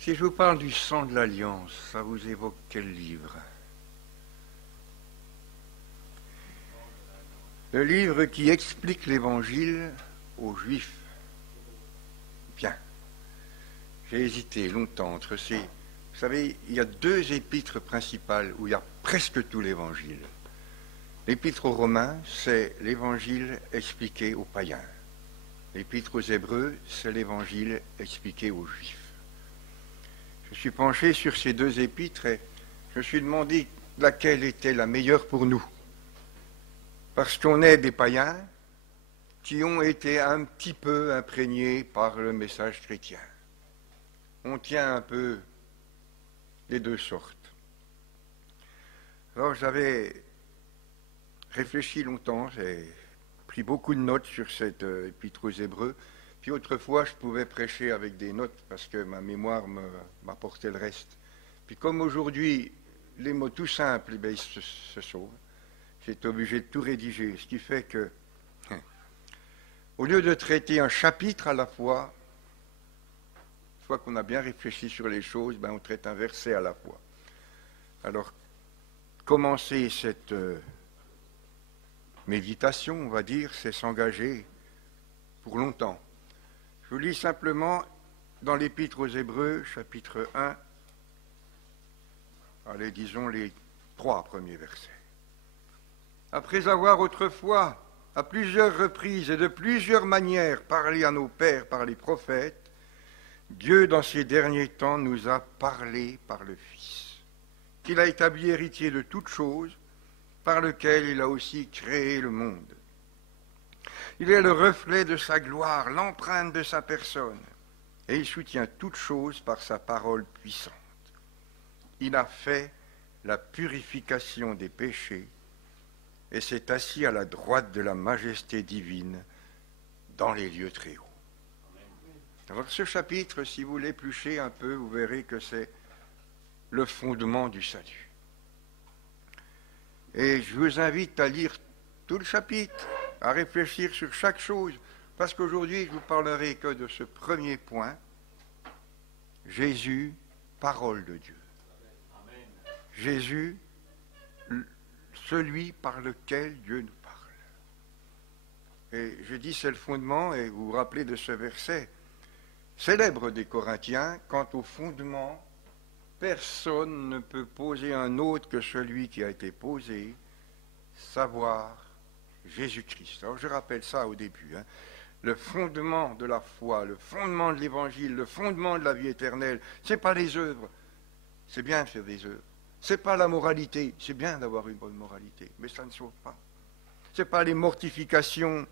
Si je vous parle du sang de l'Alliance, ça vous évoque quel livre? Le livre qui explique l'Évangile aux Juifs. Bien. J'ai hésité longtemps entre ces... Vous savez, il y a deux épîtres principales où il y a presque tout l'Évangile. L'épître aux Romains, c'est l'Évangile expliqué aux païens. L'épître aux Hébreux, c'est l'Évangile expliqué aux Juifs. Je suis penché sur ces deux épîtres et je me suis demandé laquelle était la meilleure pour nous. Parce qu'on est des païens qui ont été un petit peu imprégnés par le message chrétien. On tient un peu les deux sortes. Alors j'avais réfléchi longtemps, j'ai pris beaucoup de notes sur cette épître aux Hébreux. Puis autrefois, je pouvais prêcher avec des notes parce que ma mémoire m'apportait le reste. Puis comme aujourd'hui, les mots tout simples, ils se sauvent, j'ai été obligé de tout rédiger. Ce qui fait que, au lieu de traiter un chapitre à la fois, soit qu'on a bien réfléchi sur les choses, on traite un verset à la fois. Alors, commencer cette méditation, on va dire, c'est s'engager pour longtemps. Je vous lis simplement dans l'Épître aux Hébreux, chapitre 1, allez, disons les 3 premiers versets. Après avoir autrefois, à plusieurs reprises et de plusieurs manières, parlé à nos pères par les prophètes, Dieu, dans ces derniers temps, nous a parlé par le Fils, qu'il a établi héritier de toutes choses, par lequel il a aussi créé le monde. Il est le reflet de sa gloire, l'empreinte de sa personne, et il soutient toutes choses par sa parole puissante. Il a fait la purification des péchés et s'est assis à la droite de la majesté divine dans les lieux très hauts. Alors ce chapitre, si vous l'épluchez un peu, vous verrez que c'est le fondement du salut. Et je vous invite à lire tout le chapitre, à réfléchir sur chaque chose, parce qu'aujourd'hui, je ne vous parlerai que de ce premier point, Jésus, parole de Dieu. Amen. Jésus, celui par lequel Dieu nous parle. Et je dis c'est le fondement, et vous vous rappelez de ce verset célèbre des Corinthiens, quant au fondement, personne ne peut poser un autre que celui qui a été posé, savoir Jésus-Christ. Alors je rappelle ça au début. Le fondement de la foi, le fondement de l'évangile, le fondement de la vie éternelle, ce n'est pas les œuvres. C'est bien de faire des œuvres. Ce n'est pas la moralité. C'est bien d'avoir une bonne moralité, mais ça ne sauve pas. Ce n'est pas les mortifications,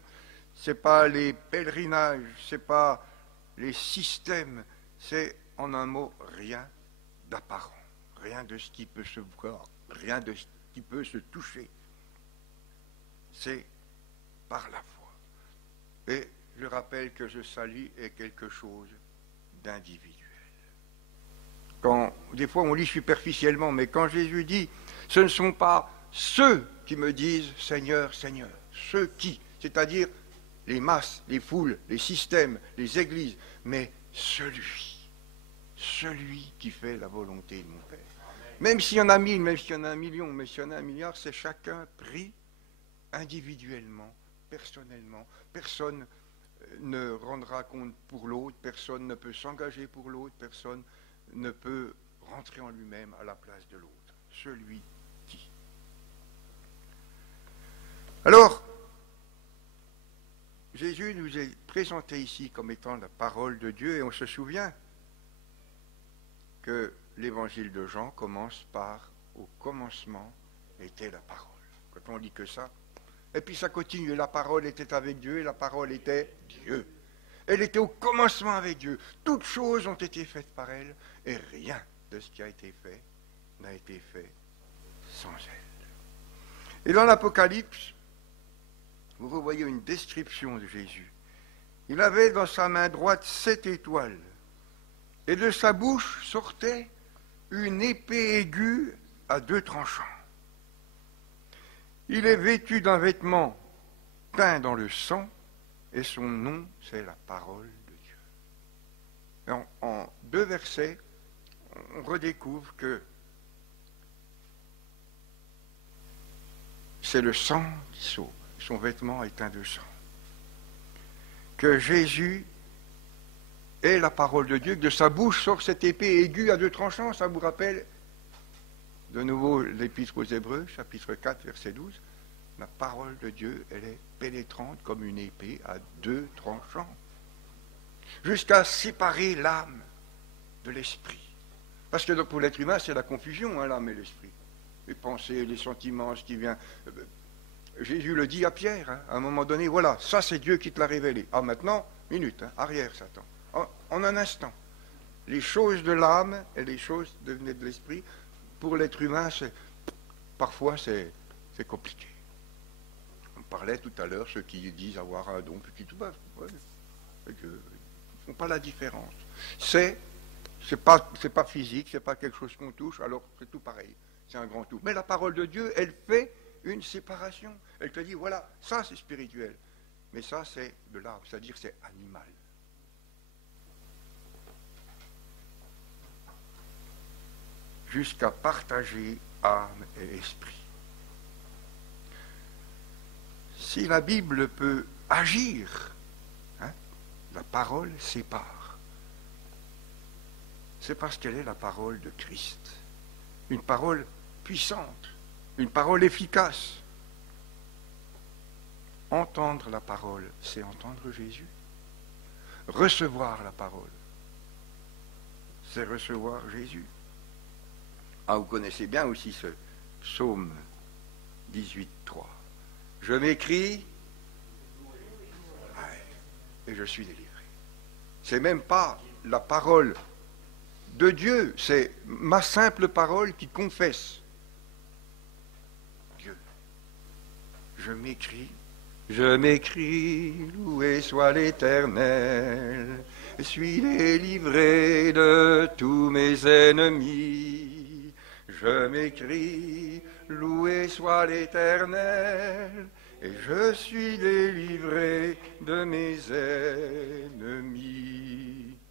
ce n'est pas les pèlerinages, ce n'est pas les systèmes. C'est, en un mot, rien d'apparent. Rien de ce qui peut se voir, rien de ce qui peut se toucher. C'est par la foi. Et je rappelle que ce salut est quelque chose d'individuel. Des fois on lit superficiellement, mais quand Jésus dit, ce ne sont pas ceux qui me disent Seigneur, Seigneur, ceux qui, c'est-à-dire les masses, les foules, les systèmes, les églises, mais celui qui fait la volonté de mon Père. Même s'il y en a 1000, même s'il y en a 1 million, même s'il y en a 1 milliard, c'est chacun pris individuellement, personnellement. Personne ne rendra compte pour l'autre, personne ne peut s'engager pour l'autre, personne ne peut rentrer en lui-même à la place de l'autre. Celui qui. Alors, Jésus nous est présenté ici comme étant la parole de Dieu, et on se souvient que l'évangile de Jean commence par « Au commencement était la parole ». Quand on lit que ça, et puis ça continue, la parole était avec Dieu et la parole était Dieu. Elle était au commencement avec Dieu. Toutes choses ont été faites par elle et rien de ce qui a été fait n'a été fait sans elle. Et dans l'Apocalypse, vous revoyez une description de Jésus. Il avait dans sa main droite 7 étoiles et de sa bouche sortait une épée aiguë à 2 tranchants. Il est vêtu d'un vêtement peint dans le sang, et son nom, c'est la parole de Dieu. En 2 versets, on redécouvre que c'est le sang qui sauve. Son vêtement est teint de sang. Que Jésus est la parole de Dieu, que de sa bouche sort cette épée aiguë à deux tranchants. Ça vous rappelle de nouveau l'Épître aux Hébreux, chapitre 4, verset 12. La parole de Dieu, elle est pénétrante comme une épée à deux tranchants, jusqu'à séparer l'âme de l'esprit. Parce que pour l'être humain, c'est la confusion, hein, l'âme et l'esprit. Les pensées, les sentiments, ce qui vient. Jésus le dit à Pierre, hein, à un moment donné, voilà, ça c'est Dieu qui te l'a révélé. Ah maintenant, minute, hein, arrière Satan. En un instant. Les choses de l'âme et les choses devenaient de l'esprit. Pour l'être humain, parfois c'est compliqué. On parlait tout à l'heure, ceux qui disent avoir un don, petit tout bas, ils ne font pas la différence. C'est pas physique, c'est pas quelque chose qu'on touche, alors c'est tout pareil. C'est un grand tout. Mais la parole de Dieu, elle fait une séparation. Elle te dit, voilà, ça c'est spirituel. Mais ça c'est de l'âme, c'est-à-dire c'est animal. Jusqu'à partager âme et esprit. Si la Bible peut agir, hein, la parole sépare. C'est parce qu'elle est la parole de Christ. Une parole puissante, une parole efficace. Entendre la parole, c'est entendre Jésus. Recevoir la parole, c'est recevoir Jésus. Ah, vous connaissez bien aussi ce psaume 18.3. Je m'écris et je suis délivré. C'est même pas la parole de Dieu, c'est ma simple parole qui confesse Dieu. Je m'écris, loué soit l'Éternel, je suis délivré de tous mes ennemis. Je m'écris, loué soit l'Éternel, et je suis délivré de mes ennemis.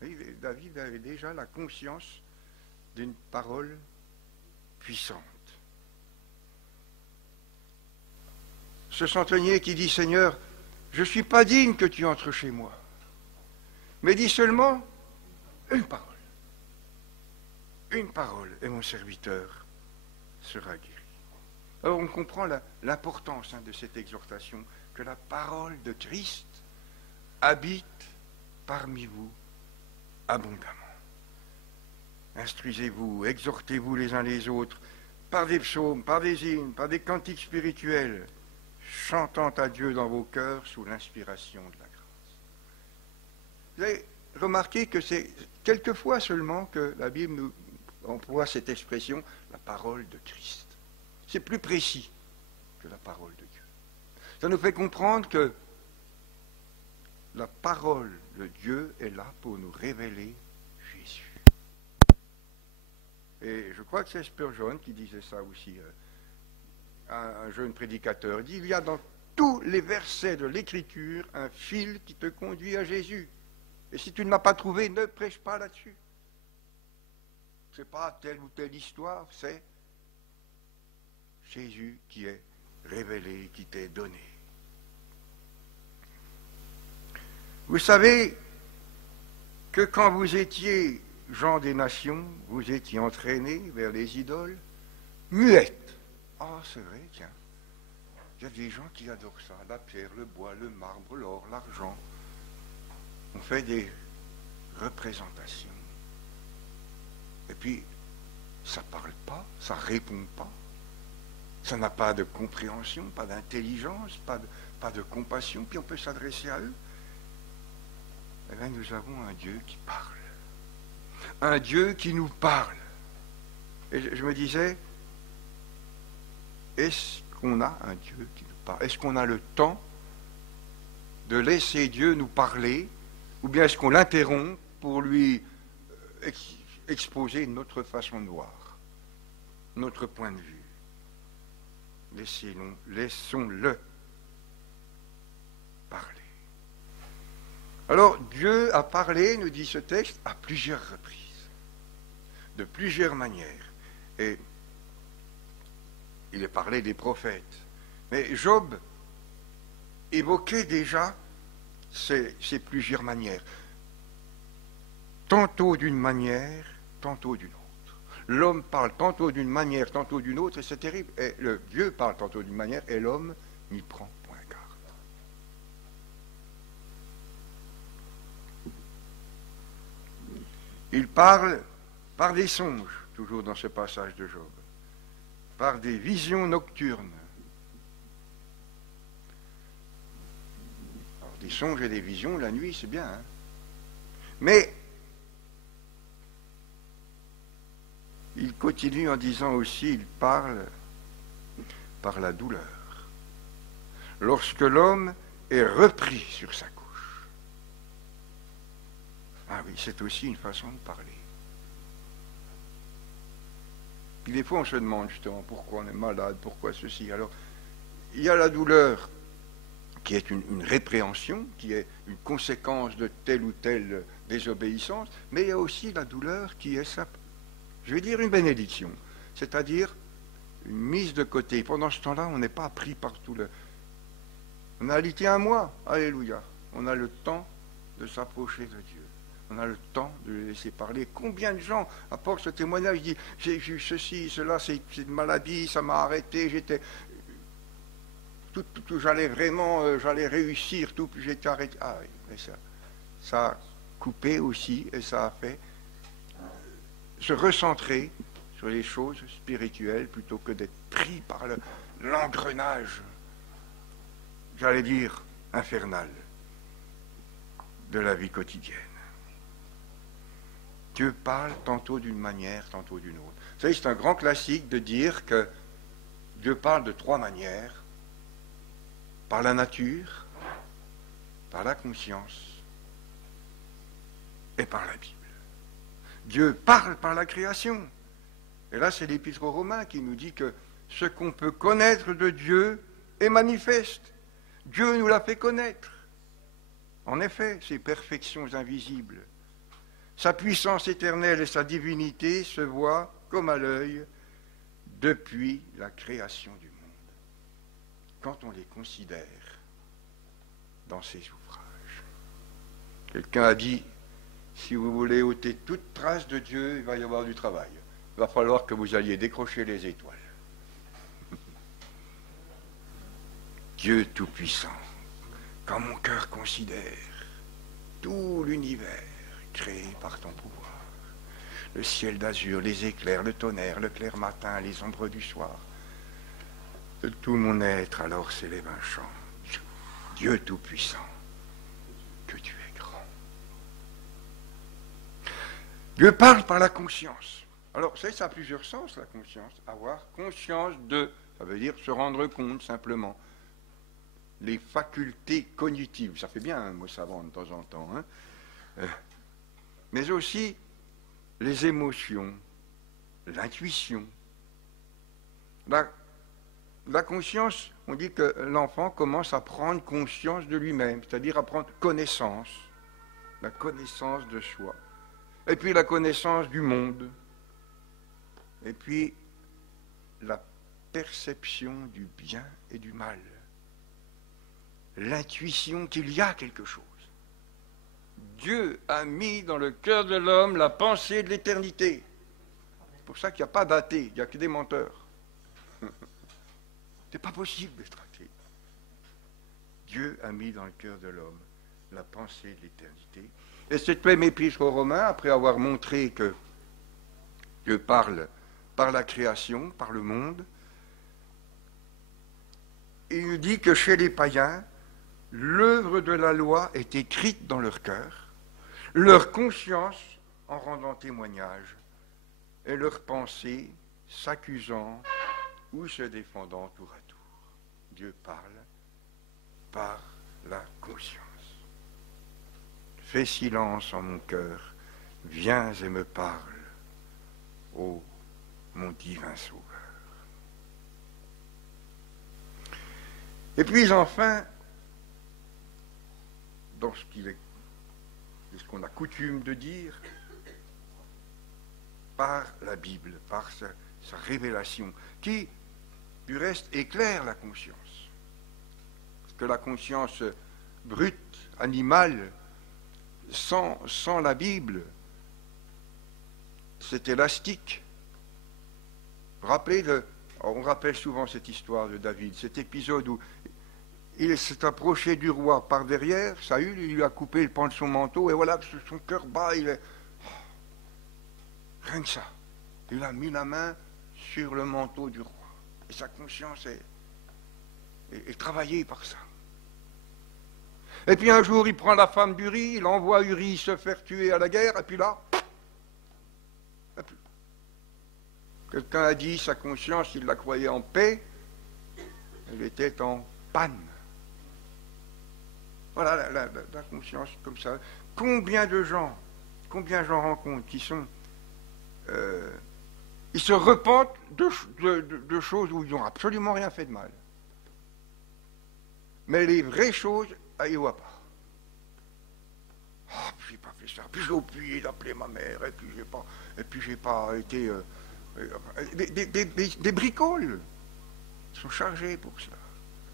Et David avait déjà la conscience d'une parole puissante. Ce centenier qui dit, Seigneur, je ne suis pas digne que tu entres chez moi, mais dis seulement une parole. Une parole, et mon serviteur sera guéri. Alors on comprend l'importance de cette exhortation, que la parole de Christ habite parmi vous abondamment. Instruisez-vous, exhortez-vous les uns les autres, par des psaumes, par des hymnes, par des cantiques spirituels, chantant à Dieu dans vos cœurs sous l'inspiration de la grâce. Vous avez remarqué que c'est quelquefois seulement que la Bible nous emploie cette expression, la parole de Christ. C'est plus précis que la parole de Dieu. Ça nous fait comprendre que la parole de Dieu est là pour nous révéler Jésus. Et je crois que c'est Spurgeon qui disait ça aussi, un jeune prédicateur. Il dit, il y a dans tous les versets de l'Écriture un fil qui te conduit à Jésus. Et si tu ne l'as pas trouvé, ne prêche pas là-dessus. Ce n'est pas telle ou telle histoire, c'est Jésus qui est révélé, qui t'est donné. Vous savez que quand vous étiez gens des nations, vous étiez entraînés vers les idoles, muettes. Ah, c'est vrai, tiens. Il y a des gens qui adorent ça, la pierre, le bois, le marbre, l'or, l'argent. On fait des représentations. Et puis, ça ne parle pas, ça ne répond pas. Ça n'a pas de compréhension, pas d'intelligence, pas de compassion, puis on peut s'adresser à eux. Eh bien, nous avons un Dieu qui parle. Un Dieu qui nous parle. Et je me disais, est-ce qu'on a un Dieu qui nous parle? Est-ce qu'on a le temps de laisser Dieu nous parler, ou bien est-ce qu'on l'interrompt pour lui exposer notre façon de voir, notre point de vue? Laissons-le parler. Alors, Dieu a parlé, nous dit ce texte, à plusieurs reprises. de plusieurs manières. Et il est parlé des prophètes. Mais Job évoquait déjà ces plusieurs manières. Tantôt d'une manière, tantôt d'une autre. L'homme parle tantôt d'une manière, tantôt d'une autre, et c'est terrible. Et le Dieu parle tantôt d'une manière, et l'homme n'y prend point garde. Il parle par des songes, toujours dans ce passage de Job, par des visions nocturnes. Alors, des songes et des visions, la nuit, c'est bien, hein? Mais il continue en disant aussi, il parle par la douleur. Lorsque l'homme est repris sur sa couche. Ah oui, c'est aussi une façon de parler. Puis des fois on se demande justement pourquoi on est malade, pourquoi ceci. Alors, il y a la douleur qui est une répréhension, qui est une conséquence de telle ou telle désobéissance, mais il y a aussi la douleur qui est, je vais dire, une bénédiction, c'est-à-dire une mise de côté. Pendant ce temps-là, on n'est pas pris par tout le... On a alité un mois, alléluia. On a le temps de s'approcher de Dieu. On a le temps de le laisser parler. Combien de gens apportent ce témoignage, disent, j'ai eu ceci, cela, c'est une maladie, ça m'a arrêté, j'étais... j'allais vraiment, j'allais réussir, tout, puis j'étais arrêté. Ah oui, mais ça a coupé aussi, et ça a fait se recentrer sur les choses spirituelles plutôt que d'être pris par l'engrenage, j'allais dire, infernal de la vie quotidienne. Dieu parle tantôt d'une manière, tantôt d'une autre. Vous savez, c'est un grand classique de dire que Dieu parle de trois manières: par la nature, par la conscience et par la Bible. Dieu parle par la création. Et là, c'est l'Épître aux Romains qui nous dit que ce qu'on peut connaître de Dieu est manifeste. Dieu nous l'a fait connaître. En effet, ses perfections invisibles, sa puissance éternelle et sa divinité se voient comme à l'œil depuis la création du monde, quand on les considère dans ses ouvrages. Quelqu'un a dit, si vous voulez ôter toute trace de Dieu, il va y avoir du travail. Il va falloir que vous alliez décrocher les étoiles. Dieu Tout-Puissant, quand mon cœur considère tout l'univers créé par ton pouvoir, le ciel d'azur, les éclairs, le tonnerre, le clair matin, les ombres du soir, de tout mon être alors s'élève un chant. Dieu Tout-Puissant, que tu es grand. Dieu parle par la conscience. Alors, ça a plusieurs sens, la conscience. Avoir conscience de, ça veut dire se rendre compte simplement. Les facultés cognitives, ça fait bien un mot savant de temps en temps, hein, mais aussi les émotions, l'intuition. La conscience, on dit que l'enfant commence à prendre conscience de lui-même, c'est-à-dire à prendre connaissance, la connaissance de soi, et puis la connaissance du monde, et puis la perception du bien et du mal, l'intuition qu'il y a quelque chose. Dieu a mis dans le cœur de l'homme la pensée de l'éternité. C'est pour ça qu'il n'y a pas d'athée, il n'y a que des menteurs. C'est pas possible d'être athée. Dieu a mis dans le cœur de l'homme la pensée de l'éternité. Et cette même épître aux Romains, après avoir montré que Dieu parle par la création, par le monde, il nous dit que chez les païens, l'œuvre de la loi est écrite dans leur cœur, leur conscience en rendant témoignage, et leur pensée s'accusant ou se défendant tour à tour. Dieu parle par la conscience. Fais silence en mon cœur, viens et me parle, ô mon divin Sauveur. Et puis enfin, dans ce qu'on a coutume de dire, par la Bible, par sa révélation, qui, du reste, éclaire la conscience. Parce que la conscience brute, animale, sans la Bible, c'est élastique. On rappelle souvent cette histoire de David, cet épisode où il s'est approché du roi par derrière, Saül, il lui a coupé le pan de son manteau, et voilà que son cœur bat, il est... Rien que ça. Il a mis la main sur le manteau du roi. Et sa conscience est travaillée par ça. Et puis un jour, il prend la femme d'Uri, il envoie Uri se faire tuer à la guerre, et puis là, quelqu'un a dit, sa conscience, il la croyait en paix, elle était en panne. Voilà la conscience comme ça. Combien j'en rencontre qui sont... ils se repentent de choses où ils n'ont absolument rien fait de mal. Mais les vraies choses, ils ne voient pas. Ah, puis j'ai pas fait ça, puis j'ai oublié d'appeler ma mère, et puis j'ai pas été... des bricoles sont chargées pour cela.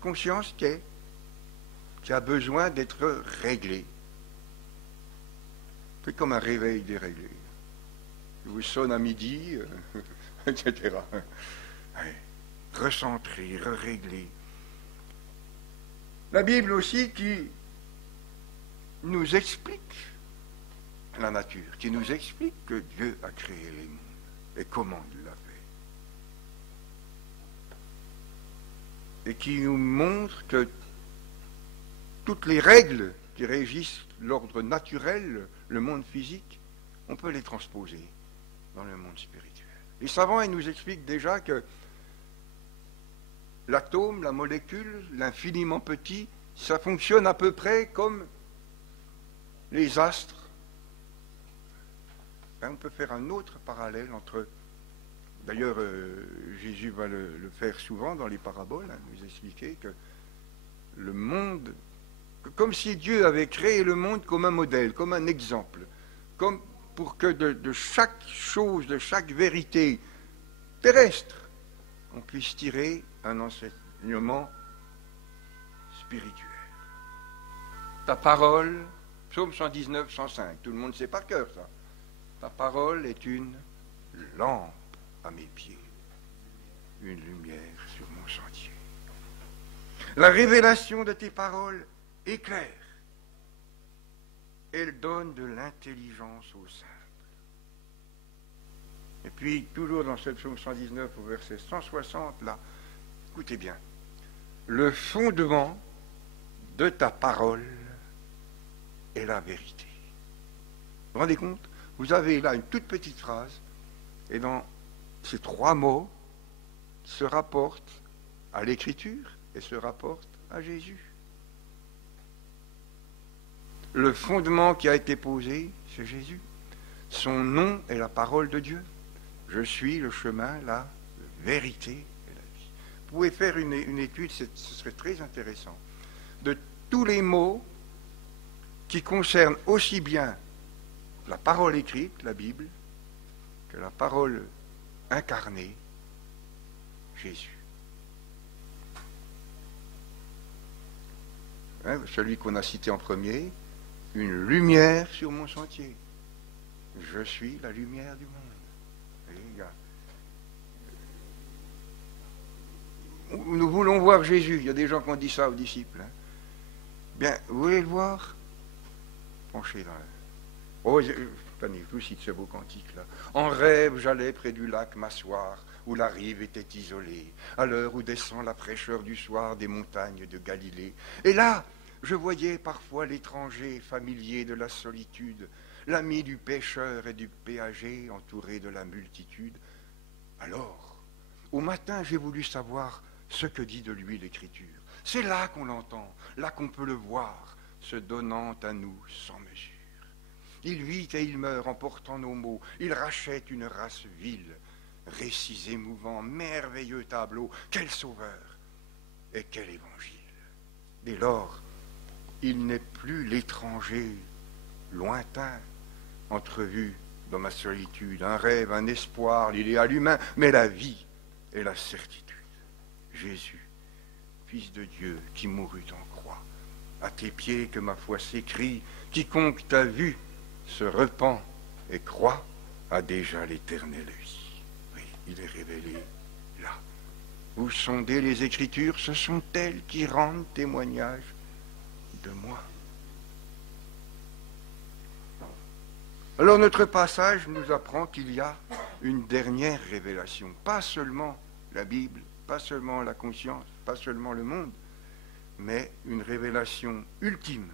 Conscience qui a besoin d'être réglée. C'est comme un réveil déréglé. Il vous sonne à midi, etc. Ouais. Recentrer, régler. La Bible aussi qui nous explique la nature, qui nous explique que Dieu a créé les mondes et comment il l'a fait. Et qui nous montre que toutes les règles qui régissent l'ordre naturel, le monde physique, on peut les transposer dans le monde spirituel. Les savants, ils nous expliquent déjà que l'atome, la molécule, l'infiniment petit, ça fonctionne à peu près comme les astres. On peut faire un autre parallèle entre... D'ailleurs, Jésus va le faire souvent dans les paraboles, nous expliquer que le monde... Comme si Dieu avait créé le monde comme un modèle, comme un exemple, comme pour que de chaque chose, de chaque vérité terrestre, on puisse tirer un enseignement spirituel. Ta parole, psaume 119, 105, tout le monde sait par cœur ça. Ta parole est une lampe à mes pieds, une lumière sur mon sentier. La révélation de tes paroles éclaire. Elle donne de l'intelligence aux simples. Et puis, toujours dans ce psaume 119, au verset 160, là, écoutez bien. Le fondement de ta parole est la vérité. Vous vous rendez compte? Vous avez là une toute petite phrase, et dans ces trois mots se rapportent à l'Écriture et se rapportent à Jésus. Le fondement qui a été posé, c'est Jésus. Son nom est la parole de Dieu. Je suis le chemin, la vérité et la vie. Vous pouvez faire une étude, ce serait très intéressant, de tous les mots qui concernent aussi bien la parole écrite, la Bible, que la parole incarnée, Jésus. Hein, celui qu'on a cité en premier, une lumière sur mon sentier. Je suis la lumière du monde. Nous voulons voir Jésus. Il y a des gens qui ont dit ça aux disciples. Hein. Bien, vous voulez le voir? Penchez dans la... Oh, je vous cite ce beau cantique-là. En rêve, j'allais près du lac m'asseoir, où la rive était isolée, à l'heure où descend la fraîcheur du soir des montagnes de Galilée. Et là, je voyais parfois l'étranger familier de la solitude, l'ami du pêcheur et du péager entouré de la multitude. Alors, au matin, j'ai voulu savoir ce que dit de lui l'Écriture. C'est là qu'on l'entend, là qu'on peut le voir, se donnant à nous sans mesure. Il vit et il meurt en portant nos maux, il rachète une race vile. Récits émouvants, merveilleux tableau, quel sauveur et quel évangile. Dès lors, il n'est plus l'étranger lointain, entrevu dans ma solitude, un rêve, un espoir, l'idéal humain, mais la vie et la certitude. Jésus, Fils de Dieu, qui mourut en croix, à tes pieds que ma foi s'écrie, quiconque t'a vu se repent et croit, a déjà l'éternelle vie. Oui, il est révélé là. Vous sondez les Écritures, ce sont elles qui rendent témoignage de moi. Alors notre passage nous apprend qu'il y a une dernière révélation, pas seulement la Bible, pas seulement la conscience, pas seulement le monde, mais une révélation ultime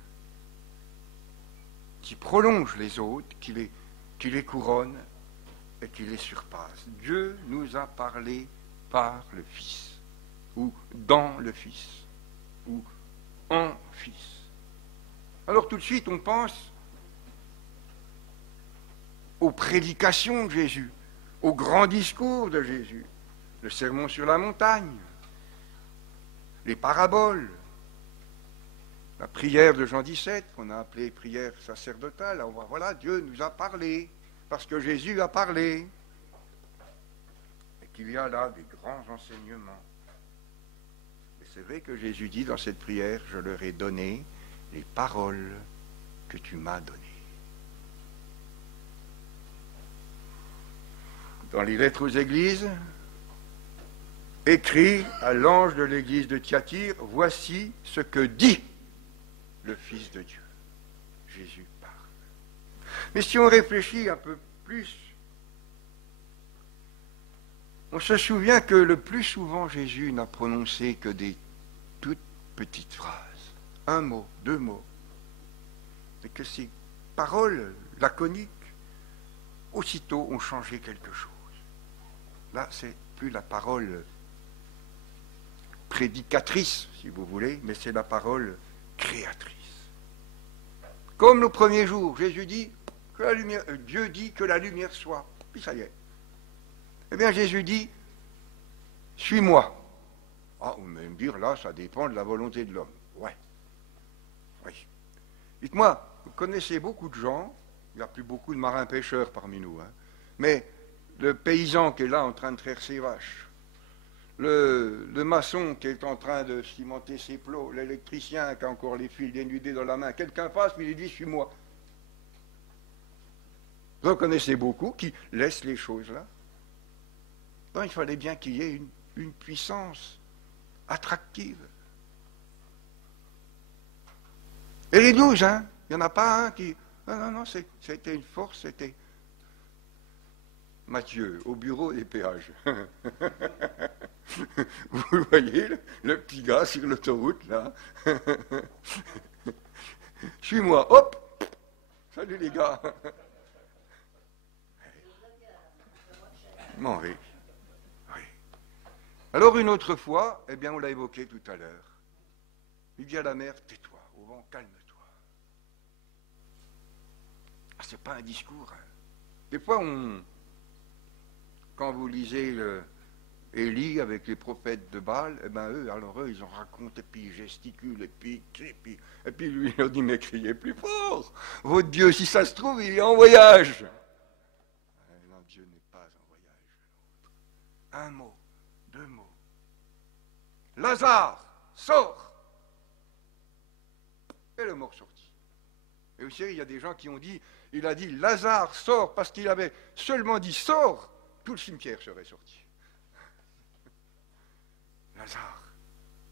qui prolonge les autres, qui les couronne et qui les surpasse. Dieu nous a parlé par le Fils, ou dans le Fils, ou en Fils. Alors tout de suite on pense aux prédications de Jésus, aux grands discours de Jésus, le sermon sur la montagne, les paraboles, la prière de Jean 17, qu'on a appelée prière sacerdotale. On voit, voilà, Dieu nous a parlé, parce que Jésus a parlé, et qu'il y a là des grands enseignements. Et c'est vrai que Jésus dit dans cette prière, je leur ai donné les paroles que tu m'as données. Dans les lettres aux églises, écrit à l'ange de l'église de Thyatire, voici ce que dit le Fils de Dieu. Jésus parle. Mais si on réfléchit un peu plus, on se souvient que le plus souvent Jésus n'a prononcé que des toutes petites phrases, un mot, deux mots, et que ces paroles laconiques, aussitôt ont changé quelque chose. Là, c'est plus la parole prédicatrice, si vous voulez, mais c'est la parole créatrice. Comme le premier jour, Jésus dit que la lumière, Dieu dit que la lumière soit. Puis ça y est. Eh bien, Jésus dit, suis-moi. Ah, vous allez me dire, là, ça dépend de la volonté de l'homme. Ouais. Oui. Dites-moi, vous connaissez beaucoup de gens, il n'y a plus beaucoup de marins-pêcheurs parmi nous, hein, mais le paysan qui est là en train de traire ses vaches, le maçon qui est en train de cimenter ses plots, l'électricien qui a encore les fils dénudés dans la main, quelqu'un passe, puis il dit, suis-moi. Vous en connaissez beaucoup qui laissent les choses là. Non, il fallait bien qu'il y ait une puissance attractive. Et les 12, hein, il n'y en a pas un qui... Non, c'était une force, c'était Mathieu, au bureau des péages. Vous voyez, le petit gars sur l'autoroute, là. Suis-moi, hop. Salut les gars. Bon, oui. Oui. Alors une autre fois, eh bien on l'a évoqué tout à l'heure. Il dit à la mer, tais-toi, au vent, calme-toi. Ah, c'est pas un discours. Hein. Des fois, quand vous lisez Élie avec les prophètes de Baal, eh ben eux, ils en racontent, et puis ils gesticulent, et puis lui, il leur dit, mais criez plus fort. Votre Dieu, si ça se trouve, il est en voyage. Non, Dieu n'est pas en voyage. Un mot, deux mots. Lazare, sors. Et le mort sortit. Et vous savez, il y a des gens qui ont dit, il a dit Lazare sort parce qu'il avait seulement dit sort, tout le cimetière serait sorti. Lazare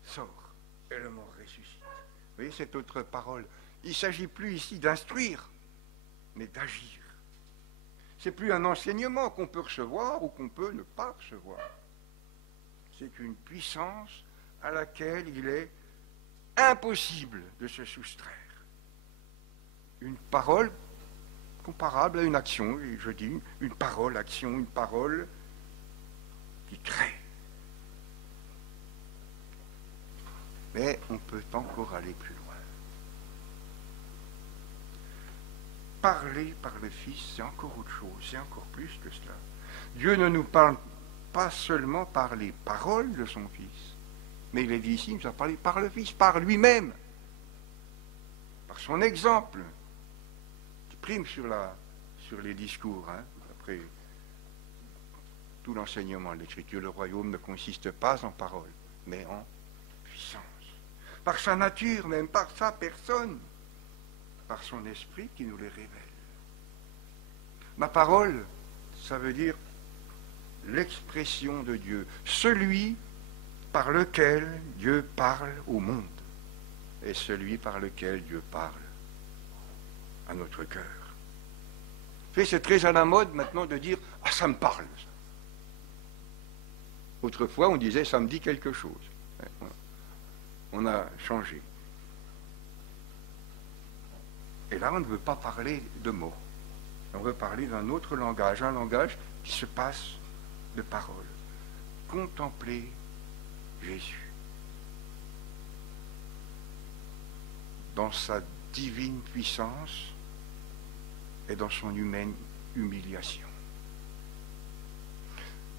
sort et le mort ressuscite. Vous voyez cette autre parole. Il ne s'agit plus ici d'instruire, mais d'agir. C'est plus un enseignement qu'on peut recevoir ou qu'on peut ne pas recevoir. C'est une puissance à laquelle il est impossible de se soustraire. Une parole comparable à une action, je dis une parole, action, une parole qui crée. Mais on peut encore aller plus loin. Parler par le Fils, c'est encore autre chose, c'est encore plus que cela. Dieu ne nous parle pas seulement par les paroles de son Fils, mais il est dit ici, il nous a parlé par le Fils, par lui-même, par son exemple, qui prime sur sur les discours, hein, après tout l'enseignement de l'Écriture. Le royaume ne consiste pas en parole, mais en puissance. Par sa nature, même par sa personne, par son esprit qui nous les révèle. Ma parole, ça veut dire l'expression de Dieu, celui par lequel Dieu parle au monde et celui par lequel Dieu parle à notre cœur. C'est très à la mode maintenant de dire « Ah, ça me parle ». Autrefois, on disait « ça me dit quelque chose ». On a changé. Et là, on ne veut pas parler de mots. On veut parler d'un autre langage, un langage qui se passe de paroles. Contempler Jésus dans sa divine puissance et dans son humaine humiliation,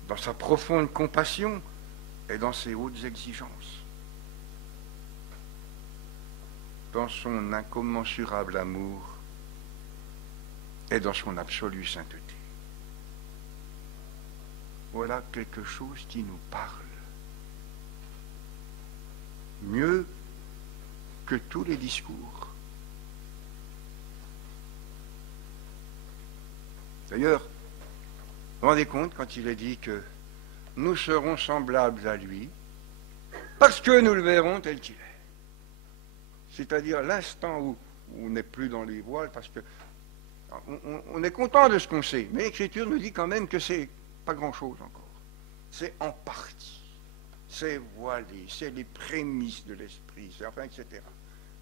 dans sa profonde compassion et dans ses hautes exigences, dans son incommensurable amour et dans son absolue sainteté. Voilà quelque chose qui nous parle. Mieux que tous les discours. D'ailleurs, vous vous rendez compte quand il est dit que nous serons semblables à lui parce que nous le verrons tel qu'il est. C'est-à-dire l'instant où on n'est plus dans les voiles, parce que on est content de ce qu'on sait, mais l'Écriture nous dit quand même que c'est pas grand-chose encore. C'est en partie, c'est voilé, c'est les prémices de l'esprit, c'est enfin, etc.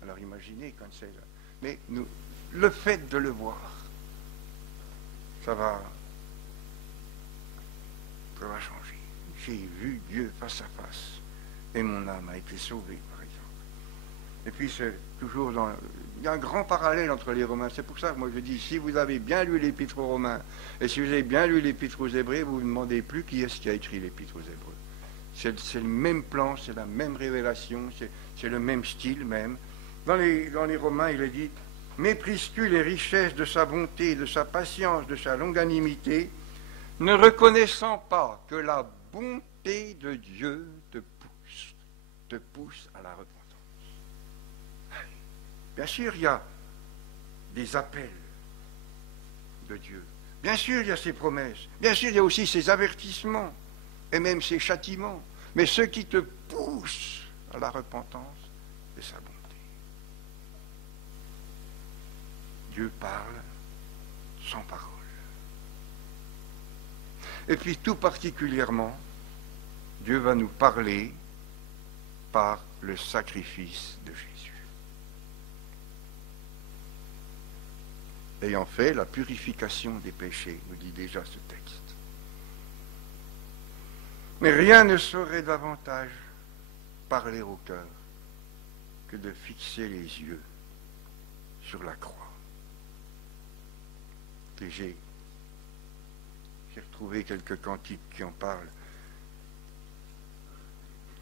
Alors imaginez quand c'est là. Mais nous, le fait de le voir, ça va changer. J'ai vu Dieu face à face et mon âme a été sauvée, par exemple. Et puis c'est toujours dans... Il y a un grand parallèle entre les Romains. C'est pour ça que moi je dis, si vous avez bien lu l'Épître aux Romains et si vous avez bien lu l'Épître aux Hébreux, vous ne vous demandez plus qui est-ce qui a écrit l'Épître aux Hébreux. C'est le même plan, c'est la même révélation, c'est le même style même. Dans les Romains, il est dit, méprises-tu les richesses de sa bonté, de sa patience, de sa longanimité, ne reconnaissant pas que la bonté de Dieu te pousse à la repentance. Bien sûr, il y a des appels de Dieu. Bien sûr, il y a ses promesses. Bien sûr, il y a aussi ses avertissements et même ses châtiments. Mais ce qui te pousse à la repentance, c'est sa bonté. Dieu parle sans parole. Et puis tout particulièrement, Dieu va nous parler par le sacrifice de Jésus. Ayant fait la purification des péchés, nous dit déjà ce texte. Mais rien ne saurait davantage parler au cœur que de fixer les yeux sur la croix. Et j'ai retrouvé quelques cantiques qui en parlent.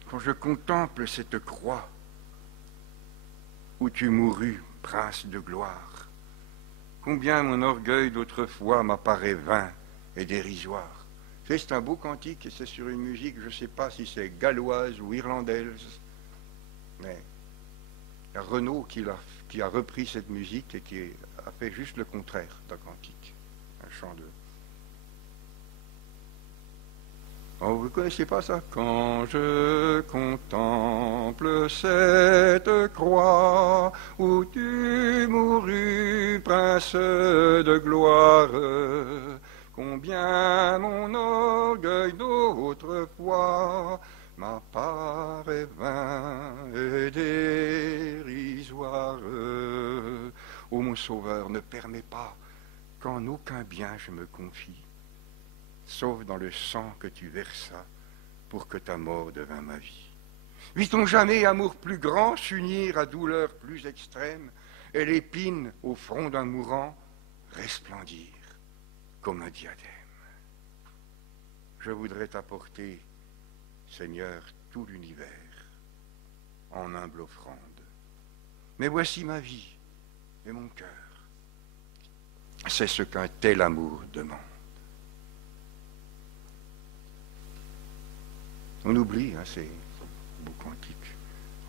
Quand je contemple cette croix où tu mourus, prince de gloire, combien mon orgueil d'autrefois m'apparaît vain et dérisoire. C'est un beau cantique et c'est sur une musique, je ne sais pas si c'est galloise ou irlandaise, mais il y a Renaud qui a repris cette musique et qui a fait juste le contraire d'un cantique, un chant de... Oh, vous ne connaissez pas ça? Quand je contemple cette croix où tu mourus, prince de gloire, combien mon orgueil d'autrefois m'apparaît vain et dérisoire. Ô mon Sauveur, ne permets pas qu'en aucun bien je me confie, sauf dans le sang que tu versas pour que ta mort devint ma vie. Vit-on jamais amour plus grand s'unir à douleur plus extrême et l'épine au front d'un mourant resplendir comme un diadème? Je voudrais t'apporter, Seigneur, tout l'univers en humble offrande. Mais voici ma vie et mon cœur. c'est ce qu'un tel amour demande. On oublie, hein, c'est beaucoup antique.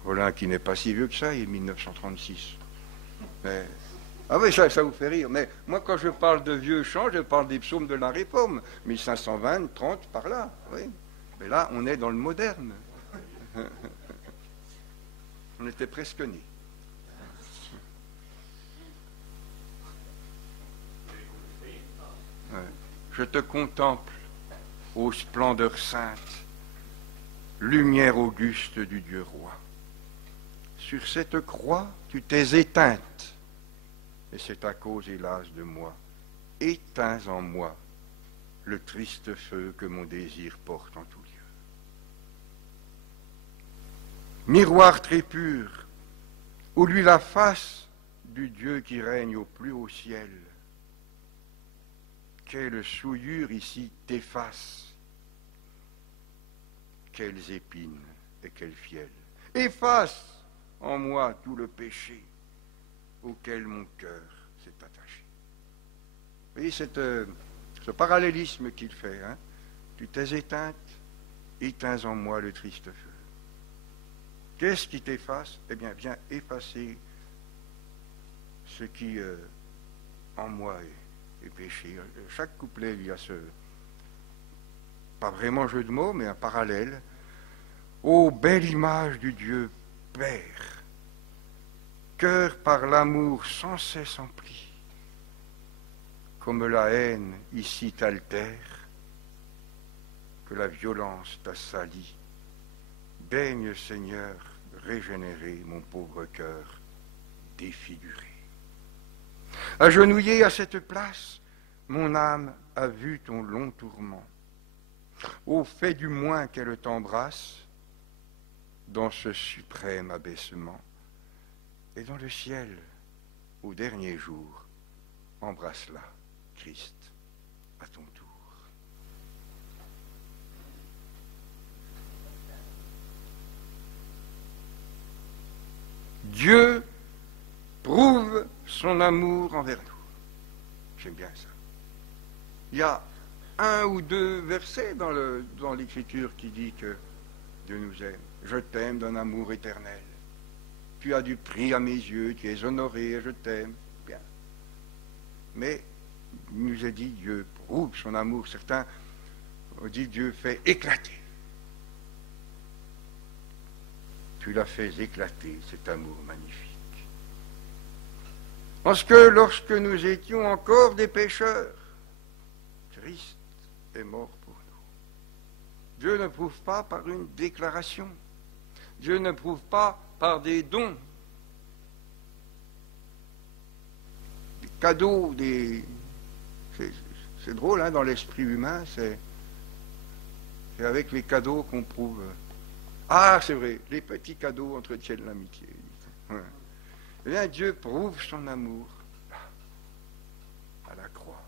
Rollin qui n'est pas si vieux que ça, il est 1936. Mais, ah oui, ça vous fait rire. Mais moi, quand je parle de vieux chants, je parle des psaumes de la Réforme. 1520, 30, par là. Oui. Mais là, on est dans le moderne. On était presque nés. Ouais. Je te contemple, ô splendeur sainte, lumière auguste du Dieu roi. Sur cette croix, tu t'es éteinte, et c'est à cause, hélas, de moi. Éteins en moi le triste feu que mon désir porte en tout lieu. Miroir très pur, où lui la face du Dieu qui règne au plus haut ciel. Quelle souillure ici t'efface, quelles épines et quel fiel. Efface en moi tout le péché auquel mon cœur s'est attaché. Vous voyez ce parallélisme qu'il fait, hein? Tu t'es éteinte, éteins en moi le triste feu. Qu'est-ce qui t'efface? Eh bien, viens effacer ce qui en moi est péché. Chaque couplet, il y a pas vraiment jeu de mots, mais un parallèle. Ô belle image du Dieu Père, cœur par l'amour sans cesse empli, comme la haine ici t'altère, que la violence t'a sali, daigne Seigneur régénérer mon pauvre cœur défiguré. Agenouillé à cette place, mon âme a vu ton long tourment. Ô fais du moins qu'elle t'embrasse dans ce suprême abaissement, et dans le ciel, au dernier jour, embrasse-la, Christ, à ton tour. Dieu prouve son amour envers nous. J'aime bien ça. Il y a un ou deux versets dans l'Écriture qui dit que Dieu nous aime. Je t'aime d'un amour éternel. Tu as du prix à mes yeux, tu es honoré, je t'aime. Bien. Mais il nous a dit Dieu prouve son amour. Certains ont dit Dieu fait éclater. Tu l'as fait éclater, cet amour magnifique. Parce que lorsque nous étions encore des pécheurs, Christ est mort pour nous. Dieu ne prouve pas par une déclaration. Dieu ne prouve pas par des dons, des cadeaux, c'est drôle, hein, dans l'esprit humain, c'est avec les cadeaux qu'on prouve. Ah, c'est vrai, les petits cadeaux entretiennent l'amitié. Ouais. Eh bien, Dieu prouve son amour à la croix.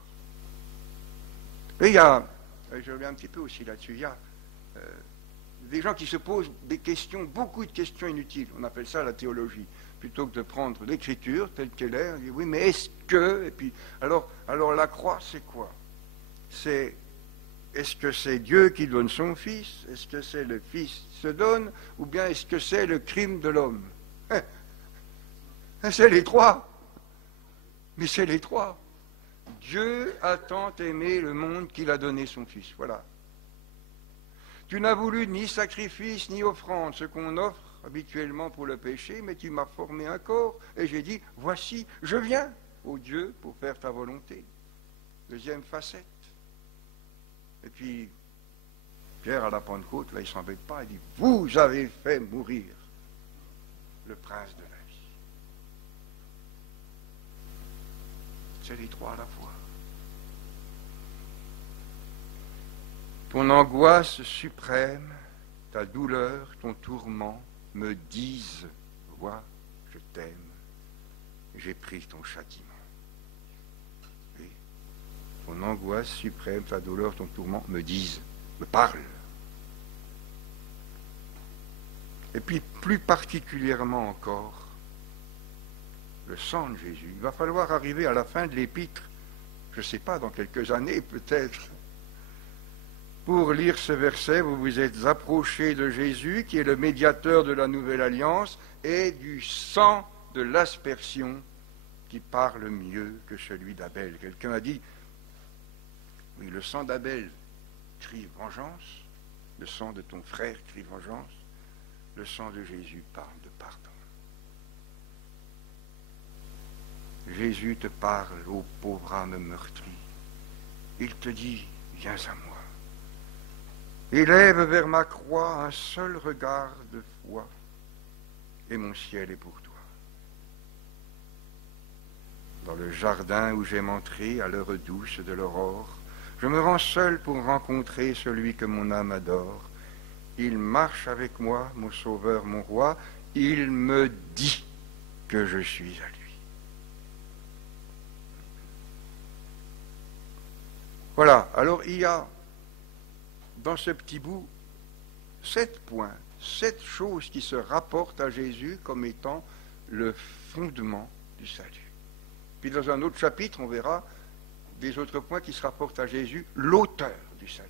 Et il y a, je reviens un petit peu aussi là-dessus, il y a des gens qui se posent des questions, beaucoup de questions inutiles. On appelle ça la théologie. Plutôt que de prendre l'écriture telle qu'elle est, on dit oui, mais est-ce que... Et puis, alors la croix, c'est quoi? Est-ce que c'est Dieu qui donne son Fils? Est-ce que c'est le Fils qui se donne? Ou bien est-ce que c'est le crime de l'homme? C'est les trois. Mais c'est les trois. Dieu a tant aimé le monde qu'il a donné son Fils. Voilà. Tu n'as voulu ni sacrifice ni offrande, ce qu'on offre habituellement pour le péché, mais tu m'as formé un corps et j'ai dit, voici, je viens, ô Dieu, pour faire ta volonté. Deuxième facette. Et puis, Pierre à la Pentecôte, là, il ne s'embête pas, il dit, vous avez fait mourir le prince de la vie. C'est les trois à la fois. Ton angoisse suprême, ta douleur, ton tourment me disent, vois, je t'aime, j'ai pris ton châtiment. Oui. Ton angoisse suprême, ta douleur, ton tourment me disent, me parlent. Et puis plus particulièrement encore, le sang de Jésus. Il va falloir arriver à la fin de l'épître je ne sais pas, dans quelques années peut-être, pour lire ce verset, vous vous êtes approchés de Jésus, qui est le médiateur de la nouvelle alliance, et du sang de l'aspersion qui parle mieux que celui d'Abel. Quelqu'un a dit, oui, le sang d'Abel crie vengeance, le sang de ton frère crie vengeance, le sang de Jésus parle de pardon. Jésus te parle, ô pauvre âme meurtrie. Il te dit, viens à moi. Élève vers ma croix un seul regard de foi, et mon ciel est pour toi. Dans le jardin où j'aime entrer à l'heure douce de l'aurore, je me rends seul pour rencontrer celui que mon âme adore. Il marche avec moi, mon sauveur, mon roi, il me dit que je suis à lui. Voilà, alors il y a dans ce petit bout 7 points, 7 choses qui se rapportent à Jésus comme étant le fondement du salut. Puis dans un autre chapitre, on verra des autres points qui se rapportent à Jésus, l'auteur du salut.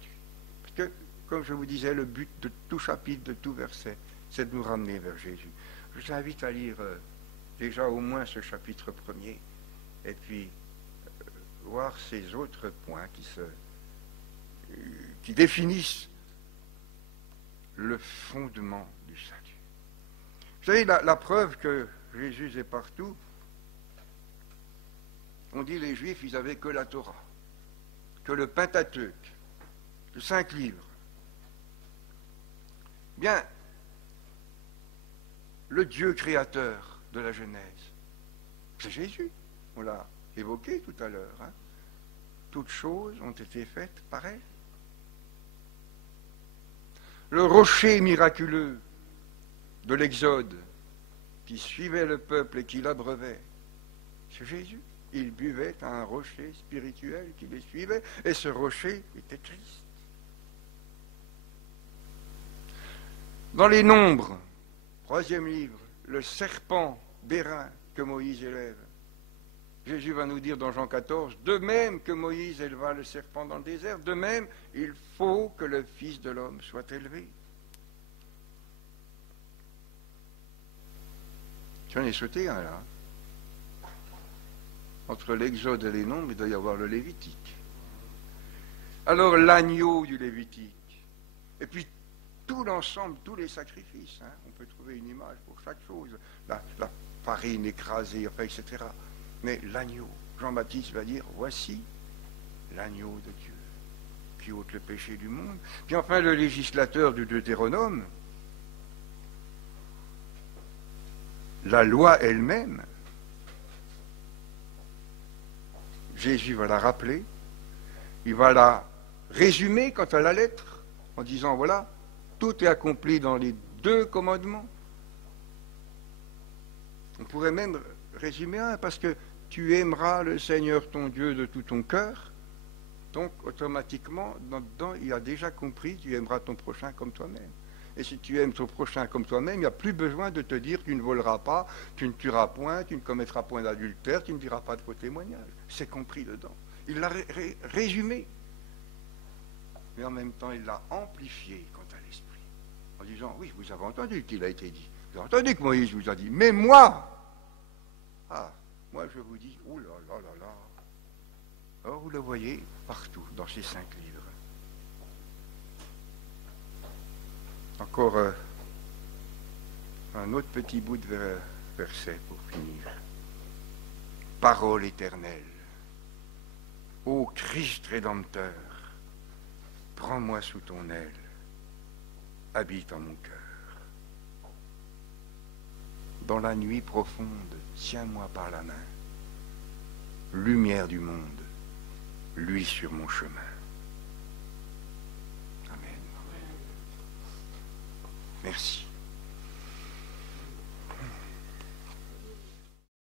Parce que, comme je vous disais, le but de tout chapitre, de tout verset, c'est de nous ramener vers Jésus. Je vous invite à lire déjà au moins ce chapitre premier, et puis voir ces autres points qui définissent le fondement du salut. Vous savez, la preuve que Jésus est partout, on dit les Juifs, ils n'avaient que la Torah, que le Pentateuque, les 5 livres. Bien, le Dieu créateur de la Genèse, c'est Jésus, on l'a évoqué tout à l'heure. Hein. Toutes choses ont été faites par elle. Le rocher miraculeux de l'Exode qui suivait le peuple et qui l'abreuvait, c'est Jésus. Il buvait à un rocher spirituel qui les suivait, et ce rocher était Christ. Dans les Nombres, 3e livre, le serpent d'airain que Moïse élève. Jésus va nous dire dans Jean 14, de même que Moïse éleva le serpent dans le désert, de même, il faut que le Fils de l'homme soit élevé. J'en ai sauté un là. Entre l'Exode et les Nombres, il doit y avoir le Lévitique. Alors l'agneau du Lévitique. Et puis tout l'ensemble, tous les sacrifices. Hein. On peut trouver une image pour chaque chose. La farine écrasée, enfin, etc. Mais l'agneau, Jean-Baptiste va dire, voici l'agneau de Dieu, qui ôte le péché du monde. Puis enfin, le législateur du Deutéronome, la loi elle-même, Jésus va la rappeler, il va la résumer quant à la lettre, en disant, voilà, tout est accompli dans les 2 commandements. On pourrait même résumer un, parce que tu aimeras le Seigneur ton Dieu de tout ton cœur, donc automatiquement, dedans, il a déjà compris, tu aimeras ton prochain comme toi-même. Et si tu aimes ton prochain comme toi-même, il n'y a plus besoin de te dire tu ne voleras pas, tu ne tueras point, tu ne commettras point d'adultère, tu ne diras pas de faux témoignage. C'est compris dedans. Il l'a résumé. Mais en même temps, il l'a amplifié quant à l'esprit. En disant, oui, vous avez entendu qu'il a été dit. Vous avez entendu que Moïse vous a dit, mais moi, moi je vous dis, oh là là là là. Or, vous le voyez partout, dans ces 5 livres. Encore un autre petit bout de verset pour finir. Parole éternelle. Ô Christ Rédempteur, prends-moi sous ton aile, habite en mon cœur. Dans la nuit profonde, tiens-moi par la main. Lumière du monde, luis sur mon chemin. Amen. Merci.